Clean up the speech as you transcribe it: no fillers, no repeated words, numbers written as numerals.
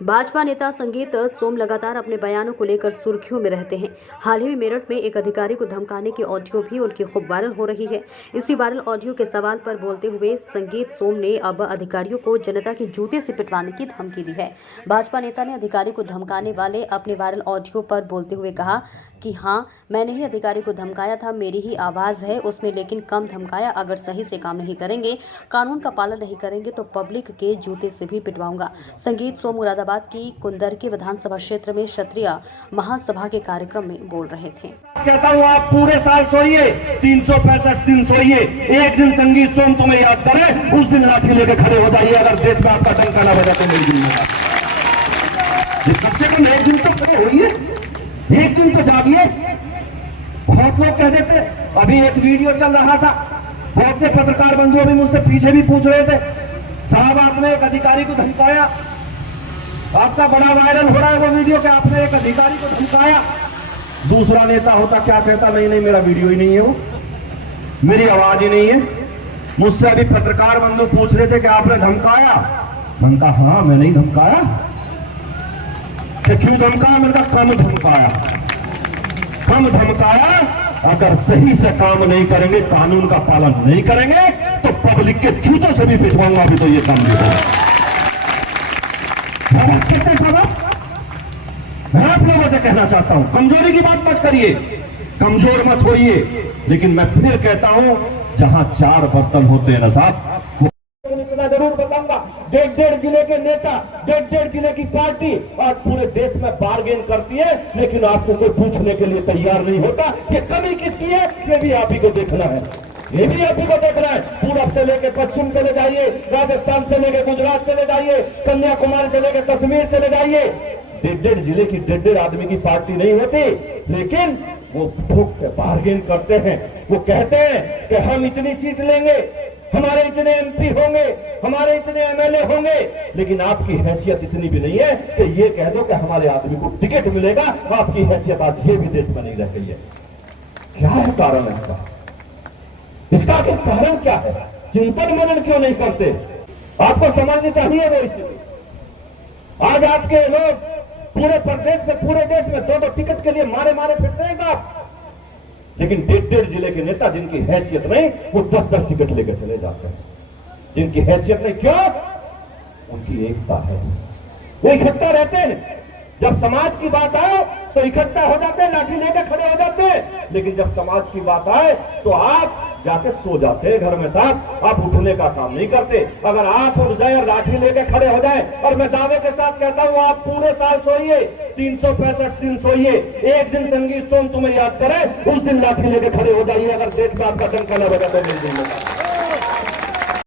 भाजपा नेता संगीत सोम लगातार अपने बयानों को लेकर सुर्खियों में रहते हैं। हाल ही में मेरठ में एक अधिकारी को धमकाने की ऑडियो भी उनकी खूब वायरल हो रही है। इसी वायरल ऑडियो के सवाल पर बोलते हुए संगीत सोम ने अब अधिकारियों को जनता के जूते से पिटवाने की धमकी दी है। भाजपा नेता ने अधिकारी को धमकाने वाले अपने वायरल ऑडियो पर बोलते हुए कहा कि हाँ, मैंने ही अधिकारी को धमकाया था, मेरी ही आवाज़ है उसमें, लेकिन कम धमकाया। अगर सही से काम नहीं करेंगे, कानून का पालन नहीं करेंगे तो पब्लिक के जूते से भी पिटवाऊंगा। संगीत सोम मुरादाबाद की कुंदरकी विधानसभा क्षेत्र में क्षत्रिय महासभा के कार्यक्रम में बोल रहे थे। कहता हूँ आप पूरे साल सोइए, 365 दिन सोइए, एक दिन संगीत सोम तुम्हें याद करे, उस दिन लाठी लेके खड़े हो जाइए। अगर देश में आपका डंका ना बजा तो मेरी जिम्मेदारी। कम से कम एक दिन तो खड़े होइए, एक दिन तो जागिए। बहुत लोग कह देते, अभी एक वीडियो चल रहा था, बहुत से पत्रकार बंधु अभी मुझसे पीछे भी पूछ रहे थे, साहब आपने एक अधिकारी को धमकाया, आपका बड़ा वायरल हो रहा है वो वीडियो कि आपने एक अधिकारी को धमकाया। दूसरा नेता होता क्या कहता, नहीं नहीं मेरा वीडियो ही नहीं है, वो मेरी आवाज ही नहीं है। मुझसे अभी पत्रकार बंधु पूछ रहे थे कि आपने धमकाया, मैंने कहा हाँ मैंने ही धमकाया। क्यों धमकाया? मैंने कहा कम धमकाया, कम धमकाया। अगर सही से काम नहीं करेंगे, कानून का पालन नहीं करेंगे तो पब्लिक के जूतों से भी पिटवाऊंगा। अभी तो ये काम नहीं होगा। मैं आप लोगों से कहना चाहता हूं, कमजोरी की बात मत करिए, कमजोर मत होइए। लेकिन मैं फिर कहता हूं, जहां चार बर्तन होते हैं ना साहब, इतना जरूर बताऊंगा। 1.5 जिले के नेता, 1.5 जिले की पार्टी और पूरे देश में बार्गेन करती है, लेकिन आपको कोई पूछने के लिए तैयार नहीं होता। ये कमी किसकी है, ये भी आप ही को देखना है, ये भी आप ही को देखना है। पूरब से लेकर पश्चिम चले जाइए, राजस्थान से लेकर गुजरात चले जाइए, कन्याकुमारी से लेकर कश्मीर चले जाइए। 1.5 जिले की 1.5 आदमी की पार्टी नहीं होती, लेकिन वो ठोक के बार्गेन करते हैं। वो कहते हैं कि हम इतनी सीट लेंगे, हमारे इतने एमपी होंगे, हमारे इतने एमएलए होंगे, लेकिन आपकी हैसियत इतनी भी नहीं है कि ये कह दो कि हमारे आदमी को टिकट मिलेगा। आपकी हैसियत आज ये भी देश में नहीं रह गई है। क्या है कारण इसका? इसका आखिर कारण क्या है? चिंतन मनन क्यों नहीं करते? आपको समझनी चाहिए वो स्थिति। आज आपके लोग पूरे प्रदेश में, पूरे देश में 2-2 टिकट के लिए मारे मारे फिरते हैं साहब, लेकिन 1.5 जिले के नेता जिनकी हैसियत नहीं, वो 10-10 टिकट लेकर चले जाते हैं। जिनकी हैसियत नहीं, क्यों? उनकी एकता है, वो इकट्ठा रहते हैं। जब समाज की बात आए तो इकट्ठा हो जाते हैं, लाठी लेकर खड़े हो जाते हैं। लेकिन जब समाज की बात आए तो आप जाके सो जाते हैं घर में साहब, आप उठने का काम नहीं करते। अगर आप उठ जाए और लाठी लेकर खड़े हो जाए, और मैं दावे के साथ कहता हूं आप पूरे साल सोइए, 365 दिन सोइए, एक दिन संगीत सोम तुम्हें याद करे, उस दिन लाठी लेकर खड़े हो जाइए। अगर देश में आपका डंका न बजा तो मिल जाएगा।